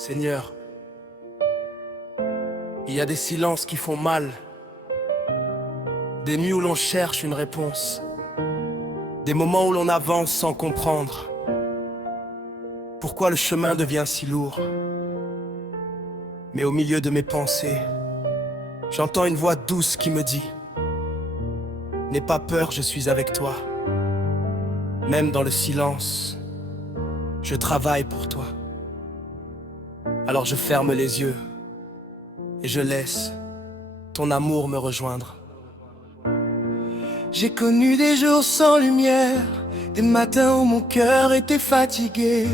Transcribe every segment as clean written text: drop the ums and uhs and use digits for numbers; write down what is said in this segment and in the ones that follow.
Seigneur, il y a des silences qui font mal, des nuits où l'on cherche une réponse, des moments où l'on avance sans comprendre pourquoi le chemin devient si lourd. Mais au milieu de mes pensées, j'entends une voix douce qui me dit: n'aie pas peur, je suis avec toi. Même dans le silence, je travaille pour toi. Alors je ferme les yeux et je laisse ton amour me rejoindre. J'ai connu des jours sans lumière, des matins où mon cœur était fatigué.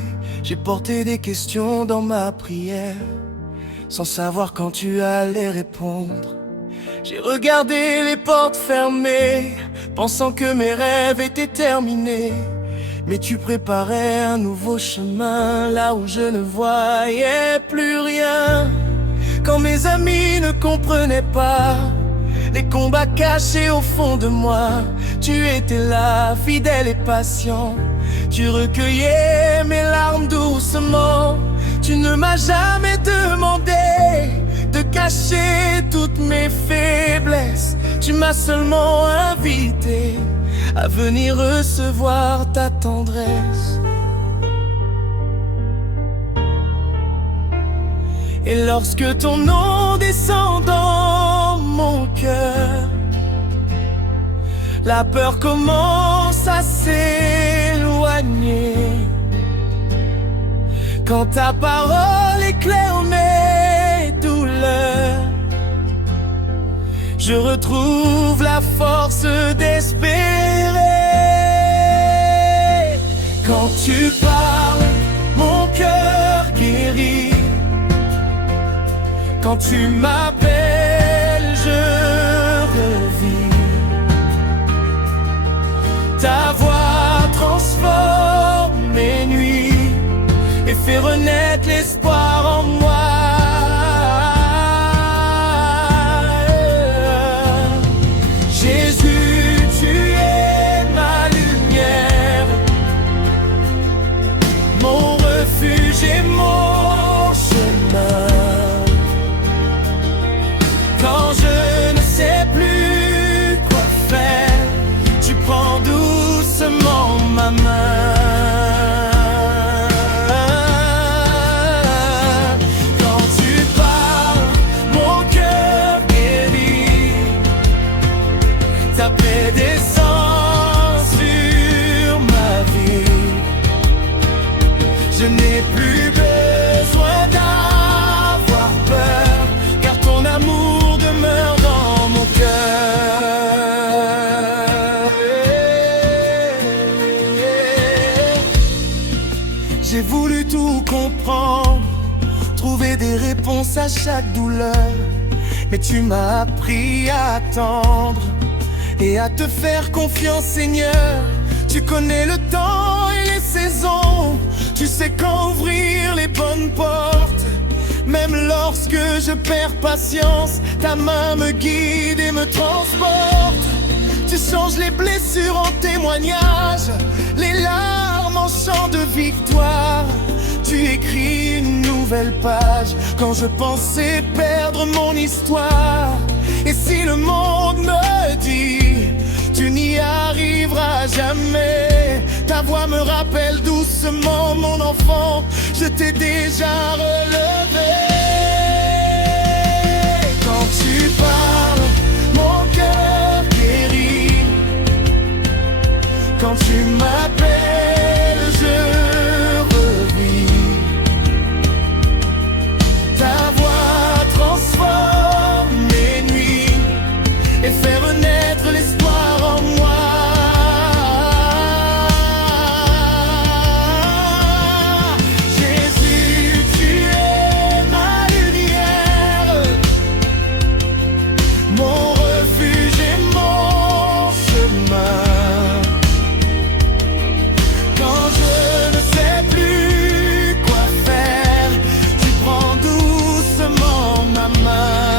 J'ai porté des questions dans ma prière, sans savoir quand tu allais répondre. J'ai regardé les portes fermées, pensant que mes rêves étaient terminés. Mais tu préparais un nouveau chemin, là où je ne voyais plus rien. Quand mes amis ne comprenaient pas les combats cachés au fond de moi, tu étais là, fidèle et patient. Tu recueillais mes larmes doucement. Tu ne m'as jamais demandé de cacher toutes mes faiblesses. Tu m'as seulement invité à venir recevoir ta tendresse. Et lorsque ton nom descend dans mon cœur, la peur commence à s'éloigner. Quand ta parole éclaire mes douleurs, je retrouve la force d'espérer. Quand tu parles, mon cœur guérit. Quand tu m'appelles, je revis. Ta voix transforme mes nuits et fait renaître l'espoir en moi. Jésus, tu es ma lumière, mon refuge et mon chemin. Quand je ne sais plus quoi faire, tu prends doucement ma main. Quand tu parles, mon cœur guérit. Ta paix descend sur ma vie. Je n'ai plus besoin d'avoir peur, car ton amour demeure dans mon cœur. J'ai voulu tout comprendre, trouver des réponses à chaque douleur. Mais tu m'as appris à attendre et à te faire confiance, Seigneur. Tu connais le temps et les saisons, tu sais quand ouvrir les bonnes portes. Même lorsque je perds patience, ta main me guide et me transporte. Tu changes les blessures en témoignages, les larmes en chant de victoire. Tu écris une nouvelle page quand je pensais perdre mon histoire. Et si le monde me dit tu n'y arriveras jamais, ta voix me rappelle doucement, mon enfant, je t'ai déjà relevé. Quand tu parles, mon cœur guérit. Quand tu m'appelles, je revis. Ta voix transforme mes nuits et fait renaître l'espoir en moi. Jésus, tu es ma lumière, mon refuge et mon chemin. Quand je ne sais plus quoi faire, tu prends doucement ma main.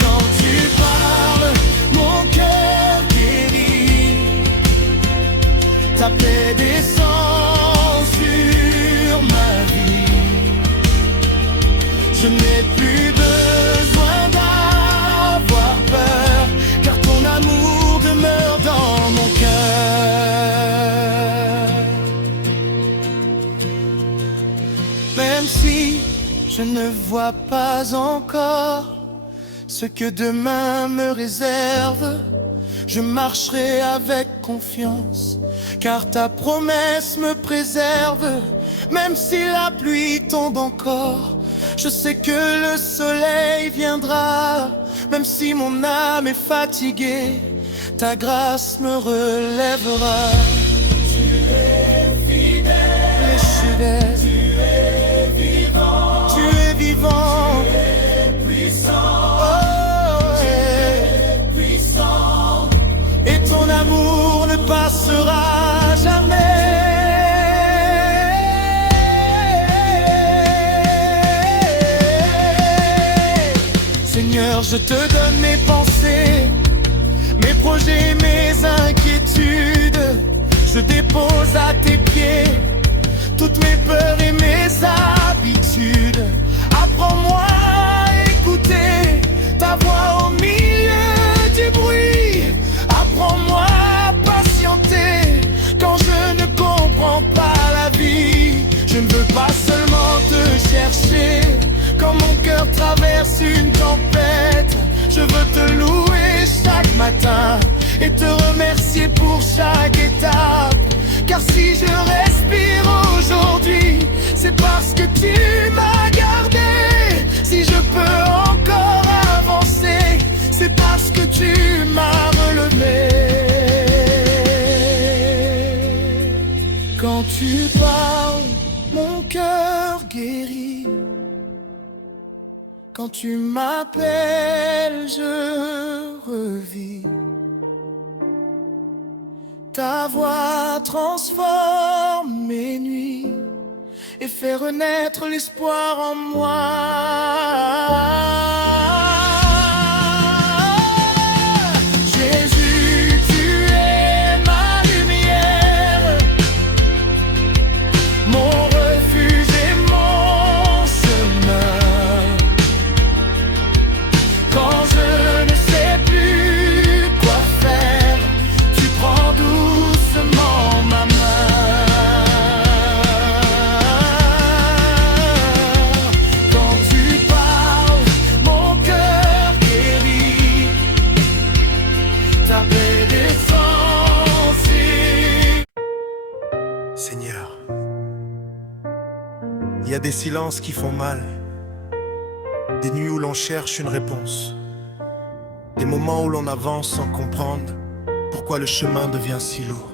Quand tu parles, mon cœur guérit. Ta paix descend n'ai plus besoin d'avoir peur, car ton amour demeure dans mon cœur. Même si je ne vois pas encore ce que demain me réserve, je marcherai avec confiance, car ta promesse me préserve. Même si la pluie tombe encore, je sais que le soleil viendra. Même si mon âme est fatiguée, ta grâce me relèvera. Tu es fidèle, je suis fidèle. Tu es vivant, tu es vivant. Tu es puissant, tu es puissant. Et ton amour ne passera jamais. Seigneur, je te donne mes pensées, mes projets, mes inquiétudes. Je dépose à tes pieds toutes mes peurs et mes habitudes. Apprends-moi à écouter ta voix au milieu du bruit. Apprends-moi à patienter quand je ne comprends pas la vie. Je ne veux pas seulement te chercher quand mon cœur traverse une tempête. Je veux te louer chaque matin et te remercier pour chaque étape. Car si je respire aujourd'hui, c'est parce que tu m'as gardé. Si je peux encore avancer, c'est parce que tu m'as relevé. Quand tu parles, mon cœur guérit. Quand tu m'appelles, je revis. Ta voix transforme mes nuits et fait renaître l'espoir en moi. Jésus, tu es ma lumière, mon refuge et mon chemin. Quand je ne sais plus quoi faire, tu prends doucement ma main. Quand tu parles, mon cœur guérit. Ta paix descend si... Seigneur, il y a des silences qui font mal, des nuits où l'on cherche une réponse, des moments où l'on avance sans comprendre pourquoi le chemin devient si lourd.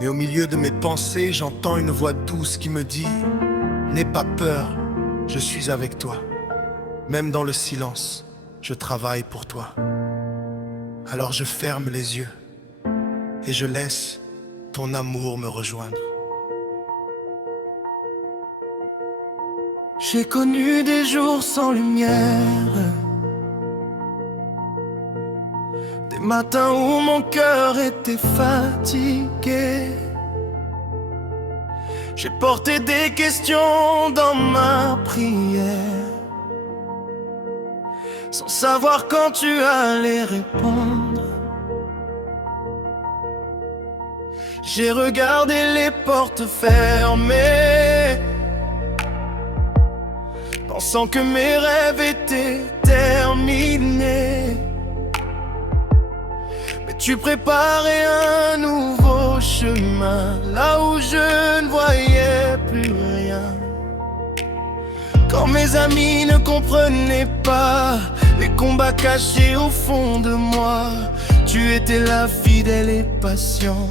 Mais au milieu de mes pensées, j'entends une voix douce qui me dit: n'aie pas peur, je suis avec toi. Même dans le silence, je travaille pour toi. Alors je ferme les yeux et je laisse ton amour me rejoindre. J'ai connu des jours sans lumière, des matins où mon cœur était fatigué. J'ai porté des questions dans ma prière, sans savoir quand tu allais répondre. J'ai regardé les portes fermées, pensant que mes rêves étaient terminés. Mais tu préparais un nouveau chemin, là où je ne voyais plus rien. Quand mes amis ne comprenaient pas les combats cachés au fond de moi, tu étais là fidèle et patient.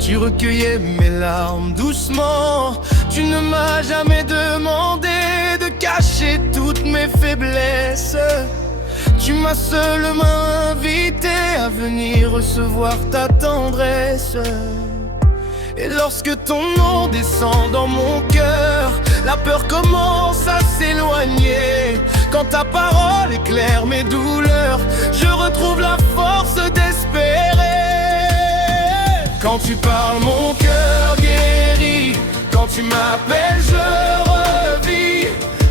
Tu recueillais mes larmes doucement. Tu ne m'as jamais demandé de cacher toutes mes faiblesses. Tu m'as seulement invité à venir recevoir ta tendresse. Et lorsque ton nom descend dans mon cœur, la peur commence à s'éloigner. Quand ta parole éclaire mes douleurs, je retrouve la force d'espérer. Quand tu parles, mon cœur guérit. Quand tu m'appelles, je revis.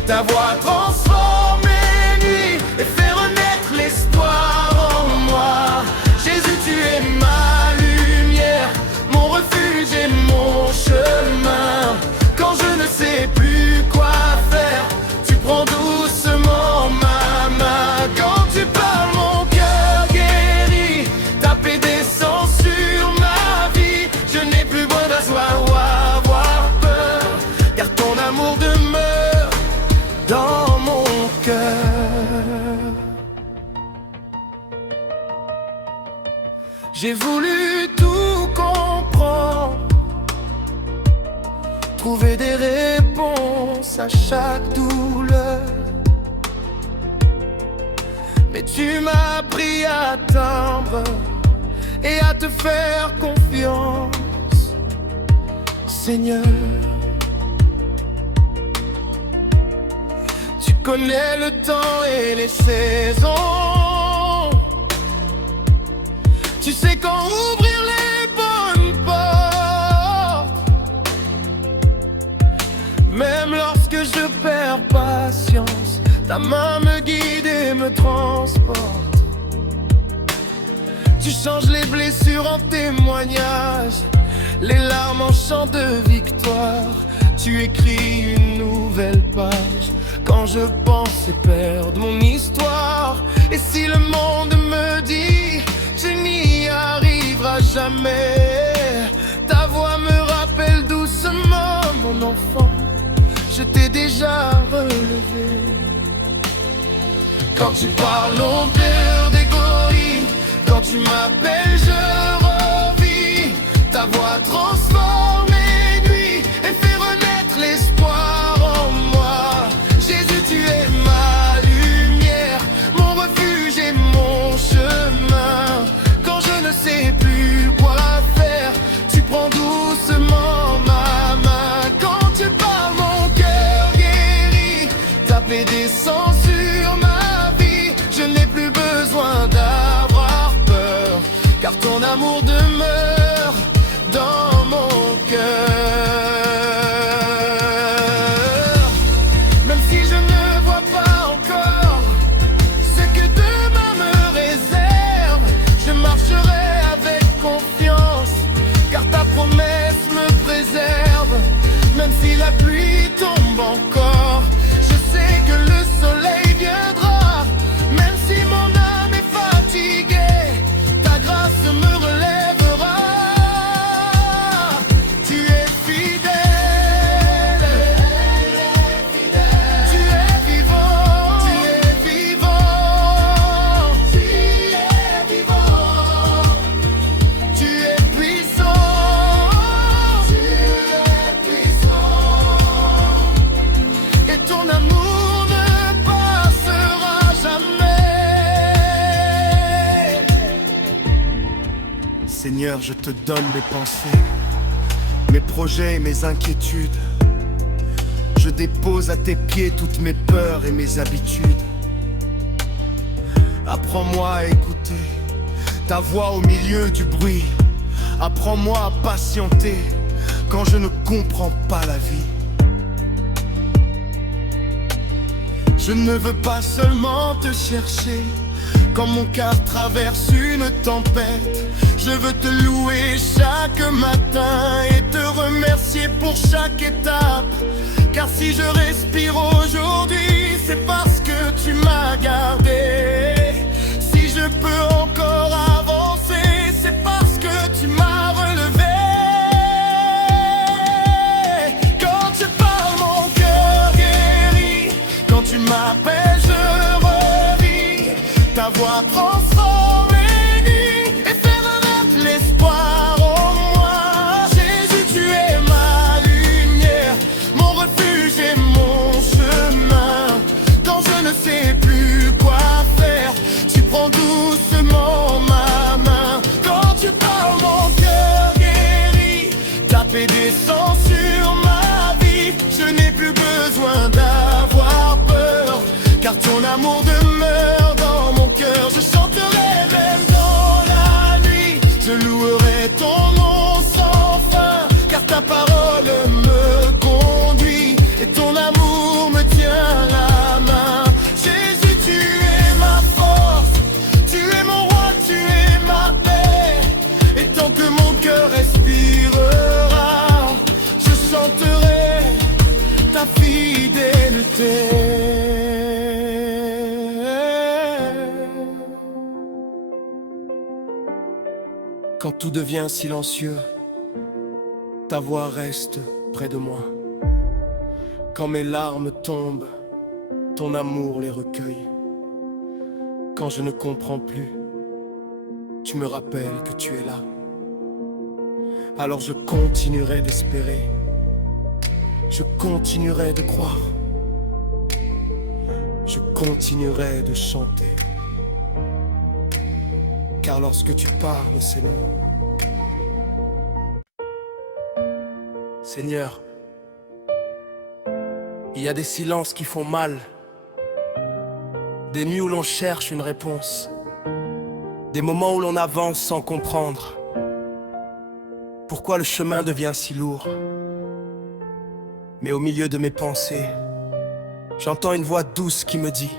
Ta voix transforme mes nuits et fait renaître l'espoir en moi. Jésus, tu es ma lumière, mon refuge et mon chemin. Quand je ne sais plus quoi faire, tu prends doucement ma main. Quand tu parles, mon cœur guérit, ta paix descend sur ma vie. Je n'ai plus besoin d'avoir peur, car ton amour demeure dans mon cœur. J'ai voulu tout comprendre, trouver des réponses à chaque douleur, mais tu m'as appris à attendre et à te faire confiance, Seigneur. Tu connais le temps et les saisons, tu sais quand ouvrir les bonnes portes. Même lorsque je perds patience, ta main me guide et me transporte. Tu changes les blessures en témoignages, les larmes en chant de victoire. Tu écris une nouvelle page quand je pensais perdre mon histoire. Et si le monde me dit tu n'y arriveras jamais, ta voix me rappelle doucement, mon enfant, je t'ai déjà relevé. Quand tu parles, mon cœur dégorie, quand tu m'appelles, je revis. Ta voix transforme mes nuits et fait renaître l'espoir en moi. Jésus, tu es ma lumière, mon refuge et mon chemin. Quand je ne sais plus quoi faire, tu prends doucement ma main. Quand tu parles, mon cœur guérit, ta paix descend sur ma vie. Je n'ai plus besoin d'avoir peur, car ton amour demeure dans mon cœur. Même si je ne vois pas encore ce que demain me réserve, je marcherai avec confiance, car ta promesse me préserve. Même si la pluie tombe encore, je sais que le soleil viendra. Même si mon âme est fatiguée, ta grâce me relèvera. Tu es fidèle, tu es vivant, tu es vivant, tu es vivant, tu es puissant, tu es puissant, et ton amour ne passera jamais. Seigneur, je te donne mes pensées, mes projets et mes inquiétudes. Je dépose à tes pieds toutes mes peurs et mes habitudes. Apprends-moi à écouter ta voix au milieu du bruit. Apprends-moi à patienter quand je ne comprends pas la vie. Je ne veux pas seulement te chercher quand mon cœur traverse une tempête. Je veux te louer chaque matin et te remercier pour chaque étape. Car si je respire aujourd'hui, c'est parce que tu m'as gardé. Si je peux encore avancer, c'est parce que tu m'as relevé. Quand tu parles, mon cœur guérit. Quand tu m'appelles, je revis. Ta voix transforme mes nuits et fait renaître l'espoir en moi. Jésus, tu es ma lumière, mon refuge et mon chemin. Quand je ne sais plus quoi faire, tu prends doucement ma main. Quand tu parles, mon cœur guérit, ta paix descend sur ma vie. Je n'ai plus besoin d'avoir peur, car ton amour demeure dans mon cœur. Je chanterai même dans la nuit, je louerai ton nom sans fin, car ta parole me conduit et ton amour me tient cœur respirera. Je chanterai ta fidélité. Quand tout devient silencieux, ta voix reste près de moi. Quand mes larmes tombent, ton amour les recueille. Quand je ne comprends plus, tu me rappelles que tu es là. Alors je continuerai d'espérer, je continuerai de croire, je continuerai de chanter. Car lorsque tu parles, Seigneur, Seigneur, il y a des silences qui font mal, des nuits où l'on cherche une réponse, des moments où l'on avance sans comprendre pourquoi le chemin devient si lourd. Mais au milieu de mes pensées, j'entends une voix douce qui me dit: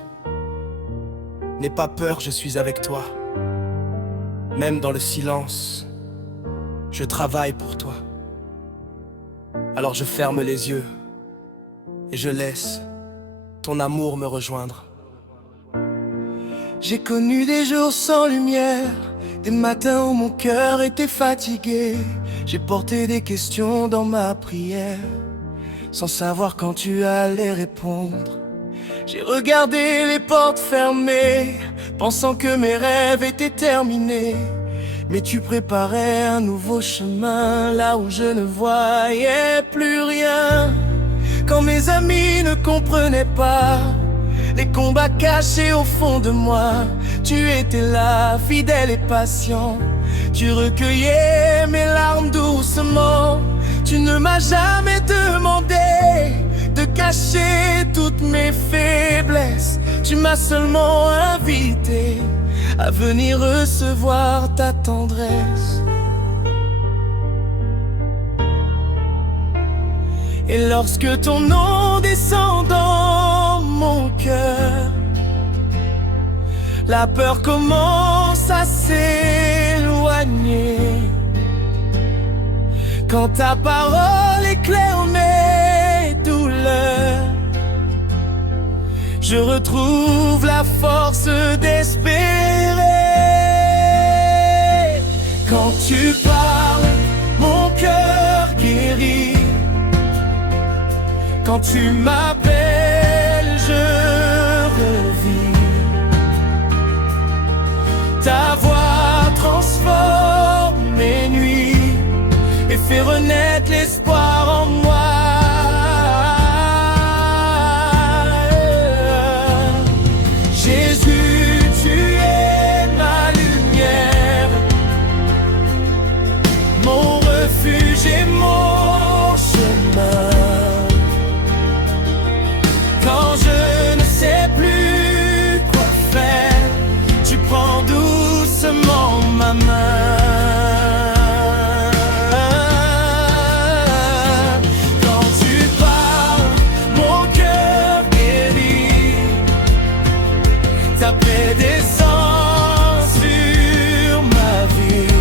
n'aie pas peur, je suis avec toi. Même dans le silence, je travaille pour toi. Alors je ferme les yeux et je laisse ton amour me rejoindre. J'ai connu des jours sans lumière, des matins où mon cœur était fatigué. J'ai porté des questions dans ma prière, sans savoir quand tu allais répondre. J'ai regardé les portes fermées, pensant que mes rêves étaient terminés. Mais tu préparais un nouveau chemin, là où je ne voyais plus rien. Quand mes amis ne comprenaient pas les combats cachés au fond de moi, tu étais là, fidèle et patient. Tu recueillais mes larmes doucement. Tu ne m'as jamais demandé de cacher toutes mes faiblesses. Tu m'as seulement invité à venir recevoir ta tendresse. Et lorsque ton nom descend dans mon cœur, la peur commence à s'éloigner. Quand ta parole éclaire mes douleurs, je retrouve la force d'espérer. Quand tu parles, mon cœur guérit. Quand tu m'appelles, je revis. Ta voix transforme mes nuits et fait renaître l'espoir en moi. Jésus, tu es ma lumière, mon refuge et mon chemin. Quand je ne sais plus quoi faire, tu prends doucement ma main. Quand tu parles, mon cœur guérit. Ta paix descend sur ma vie.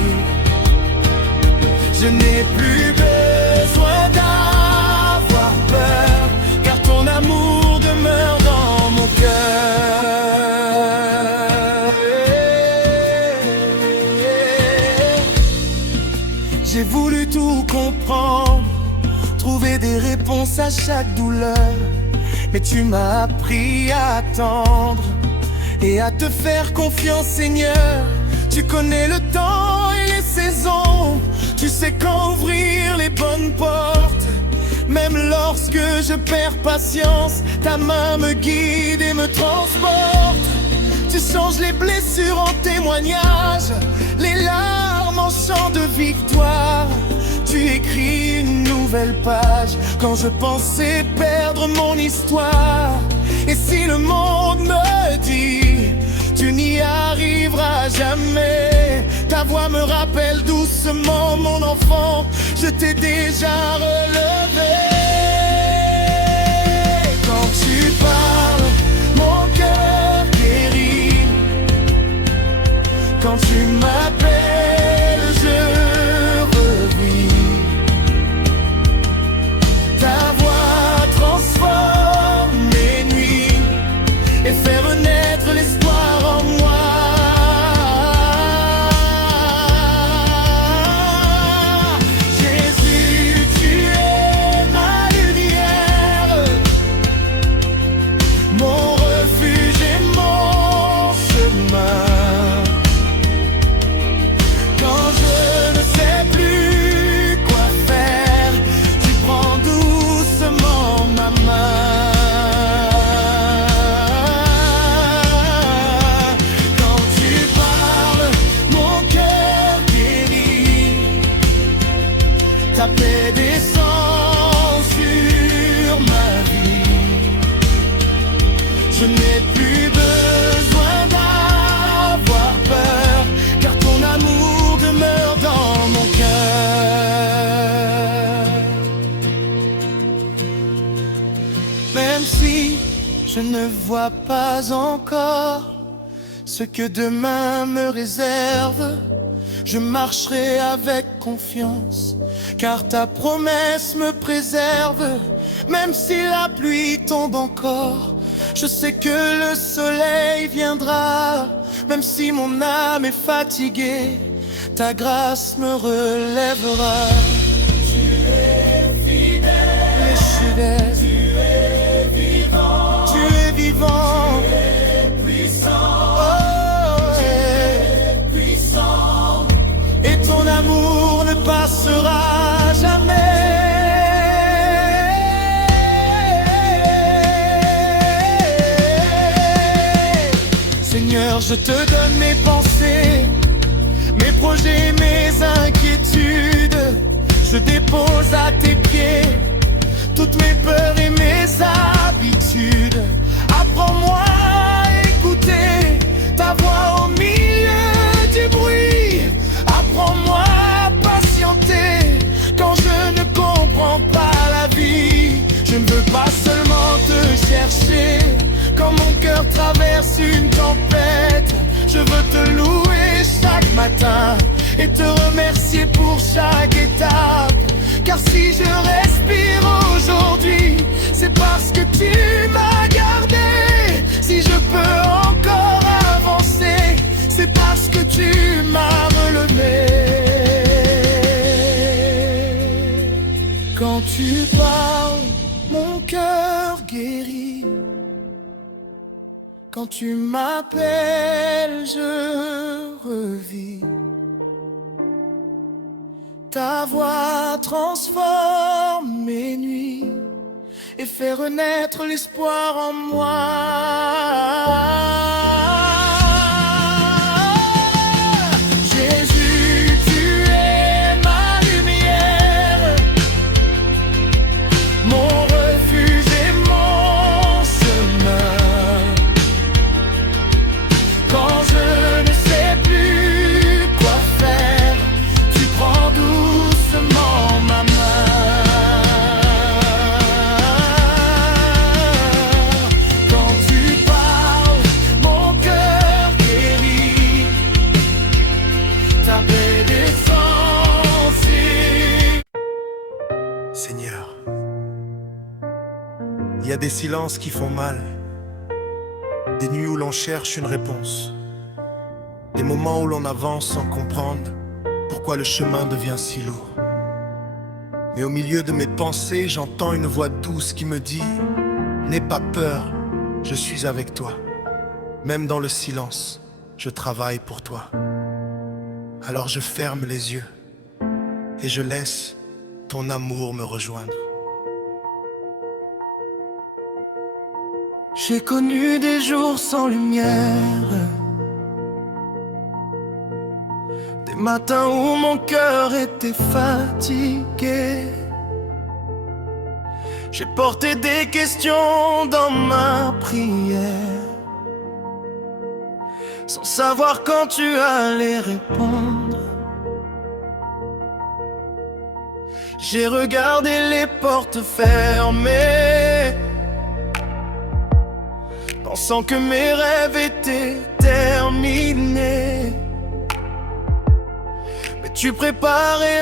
Je n'ai plus besoin d'avoir peur, car ton amour demeure dans mon cœur. J'ai voulu tout comprendre, trouver des réponses à chaque douleur. Mais tu m'as appris à attendre et à te faire confiance, Seigneur. Tu connais le temps et les saisons, tu sais quand ouvrir les bonnes portes. Même lorsque je perds patience, ta main me guide et me transporte. Tu changes les blessures en témoignages, les larmes en chant de victoire. Tu écris une nouvelle page quand je pensais perdre mon histoire. Et si le monde me dit tu n'y arriveras jamais, ta voix me rappelle doucement, mon enfant, je t'ai déjà relevé. Quand tu parles, mon cœur guérit. Quand tu m'appelles, je ta paix descend sur ma vie. Je n'ai plus besoin d'avoir peur, car ton amour demeure dans mon cœur. Même si je ne vois pas encore ce que demain me réserve, je marcherai avec confiance, car ta promesse me préserve. Même si la pluie tombe encore, je sais que le soleil viendra. Même si mon âme est fatiguée, ta grâce me relèvera. Tu es fidèle, je suis fidèle. Tu es vivant, tu es vivant. Tu es puissant, oh, tu es puissant. Et ton amour ne passera jamais. Seigneur, je te donne mes pensées, mes projets, mes inquiétudes. Je dépose à tes pieds toutes mes peurs et mes habitudes. Apprends-moi à écouter ta voix au milieu du bruit. Apprends-moi à patienter quand je ne comprends pas la vie. Je ne veux pas seulement te chercher quand mon cœur traverse une tempête. Je veux te louer chaque matin et te remercier pour chaque étape. Car si je respire aujourd'hui, c'est parce que tu m'as gardé. Si je peux encore avancer, c'est parce que tu m'as relevé. Quand tu parles, mon cœur guérit. Quand tu m'appelles, je revis. Ta voix transforme mes nuits et fait renaître l'espoir en moi. Jésus, tu es ma lumière, mon refuge et mon chemin. Quand je ne sais plus quoi faire, tu prends doucement ma main. Quand tu parles, mon cœur guérit. Ta paix descend sur... Seigneur, il y a des silences qui font mal, des nuits où l'on cherche une réponse, des moments où l'on avance sans comprendre pourquoi le chemin devient si lourd. Mais au milieu de mes pensées, j'entends une voix douce qui me dit: n'aie pas peur, je suis avec toi. Même dans le silence, je travaille pour toi. Alors je ferme les yeux et je laisse ton amour me rejoindre. J'ai connu des jours sans lumière, des matins où mon cœur était fatigué. J'ai porté des questions dans ma prière, sans savoir quand tu allais répondre. J'ai regardé les portes fermées, pensant que mes rêves étaient terminés. Mais tu préparais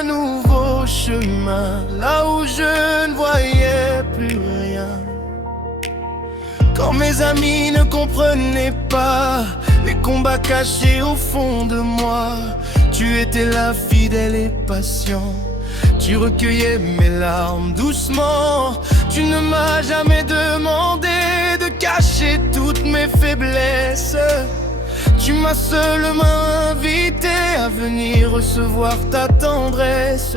un nouveau chemin, là où je ne voyais plus rien. Quand mes amis ne comprenaient pas les combats cachés au fond de moi, tu étais là fidèle et patient. Tu recueillais mes larmes doucement. Tu ne m'as jamais demandé de cacher toutes mes faiblesses. Tu m'as seulement invité à venir recevoir ta tendresse.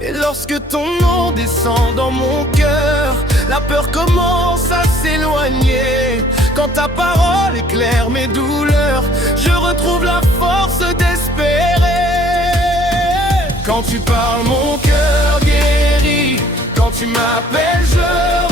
Et lorsque ton nom descend dans mon cœur, la peur commence à s'éloigner. Quand ta parole éclaire mes douleurs, je retrouve la force d'espérer. Quand tu parles, mon cœur guérit. Quand tu m'appelles, je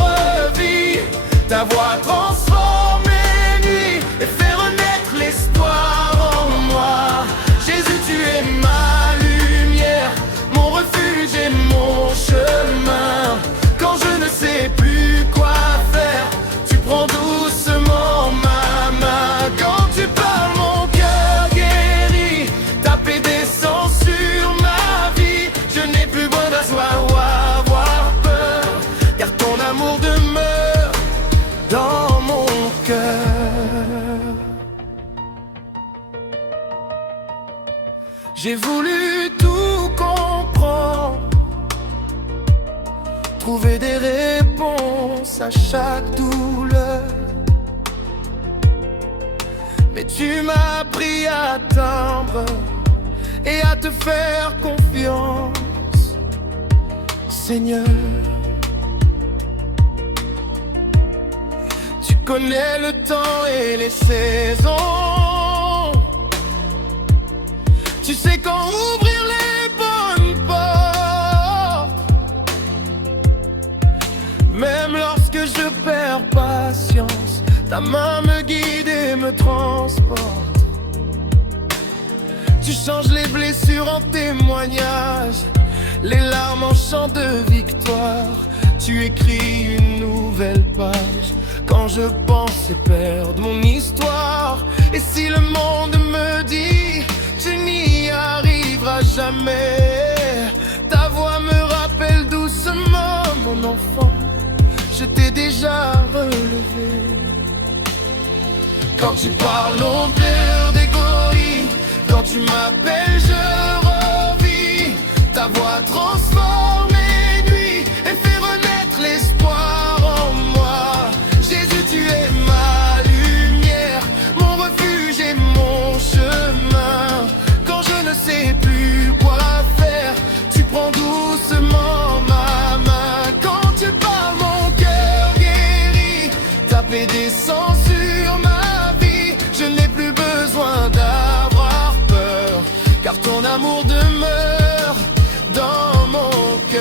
revis. Ta voix transforme mes nuits et fait renaître l'espoir en moi. Jésus, tu es ma lumière, mon refuge et mon chemin. Quand je ne sais plus quoi faire, tu prends doucement ma main. Quand tu parles, mon cœur guérit. Ta paix descend sur ma vie. Je n'ai plus besoin d'asseoir ou avoir peur, car ton amour demeure dans mon cœur. J'ai voulu tout comprendre, trouver des réponses à chaque douleur, mais tu m'as appris à attendre et à te faire confiance, Seigneur. Tu connais le temps et les saisons. Tu sais quand ouvrir les bonnes portes. Même lorsque je perds patience, ta main me guide et me transporte. Tu changes les blessures en témoignages, les larmes en chant de victoire. Tu écris une nouvelle page quand je pensais perdre mon histoire. Et si le monde me dit tu n'y arriveras jamais, ta voix me rappelle doucement, mon enfant, je t'ai déjà relevé. Quand tu parles, l'odeur des gorilles. Quand tu m'appelles, je revis. Ta voix transforme mes nuits et fait renaître l'espoir en moi. Jésus, tu es ma lumière, mon refuge et mon chemin. Quand je ne sais plus quoi faire, tu prends doucement ma main. Quand tu parles, mon cœur guérit. Ta paix descend sur ma vie. Je n'ai plus besoin d'avoir peur, car ton amour demeure dans mon cœur.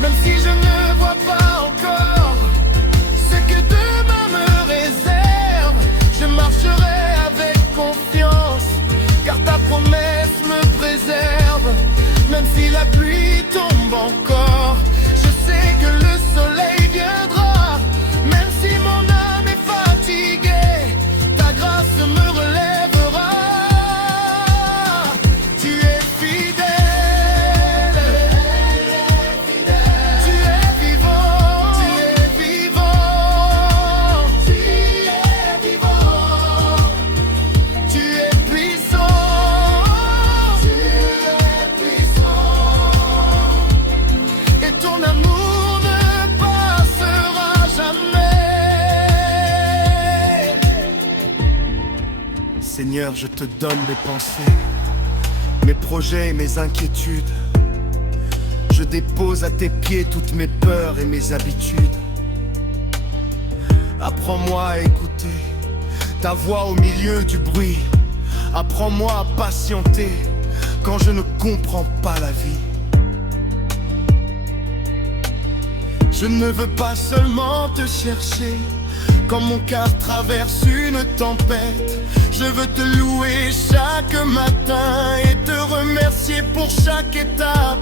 Même si je ne vois pas encore ce que demain me réserve, je marcherai avec confiance, car ta promesse me préserve. Même si la pluie tombe encore, je sais que le soleil viendra. Même si mon âme est fatiguée, ta grâce me relèvera. Tu es fidèle, tu es vivant, tu es vivant, tu es vivant, tu es puissant, tu es puissant, et ton amour ne passera jamais. Seigneur, je te donne mes pensées, mes projets et mes inquiétudes. Je dépose à tes pieds toutes mes peurs et mes habitudes. Apprends-moi à écouter ta voix au milieu du bruit. Apprends-moi à patienter quand je ne comprends pas la vie. Je ne veux pas seulement te chercher quand mon cœur traverse une tempête. Je veux te louer chaque matin et te remercier pour chaque étape.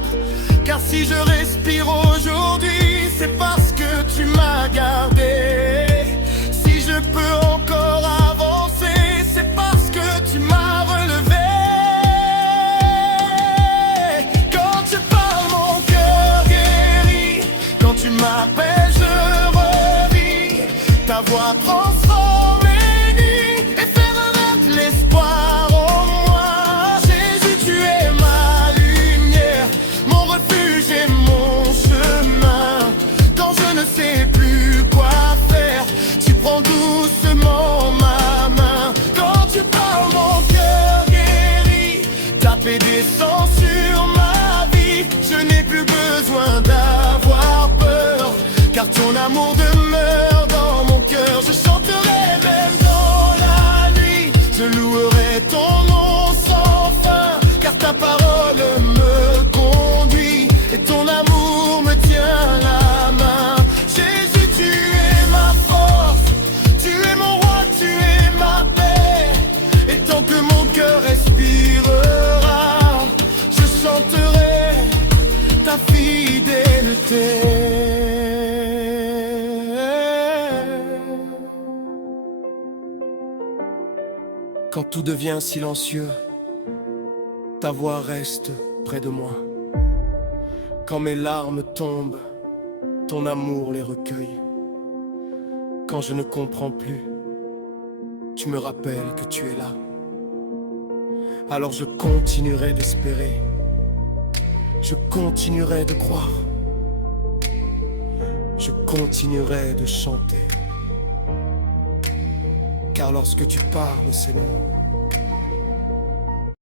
Car si je respire aujourd'hui, c'est parce que tu m'as gardé. Si je peux encore avancer, c'est parce que tu m'as relevé. Quand tu parles, mon cœur guérit. Quand tu m'appelles, je revis. Ta voix transforme mes nuits et fait renaître l'espoir en moi. Jésus, tu es ma lumière, mon refuge et mon chemin. Quand je ne sais plus quoi faire, tu prends doucement ma main. Quand tu parles, mon cœur guérit. Ta paix descend sur ma vie. Je n'ai plus besoin d'avoir peur, car ton amour demeure dans mon cœur. Je chanterai même dans la nuit, je louerai ton nom. ta parole me conduit et ton amour me tient la main. Jésus, tu es ma force, tu es mon roi, tu es ma paix. Et tant que mon cœur respirera, je chanterai ta fidélité. Quand tout devient silencieux, ta voix reste près de moi. Quand mes larmes tombent, ton amour les recueille. Quand je ne comprends plus, tu me rappelles que tu es là. Alors je continuerai d'espérer, je continuerai de croire, je continuerai de chanter. Car lorsque tu parles, Seigneur,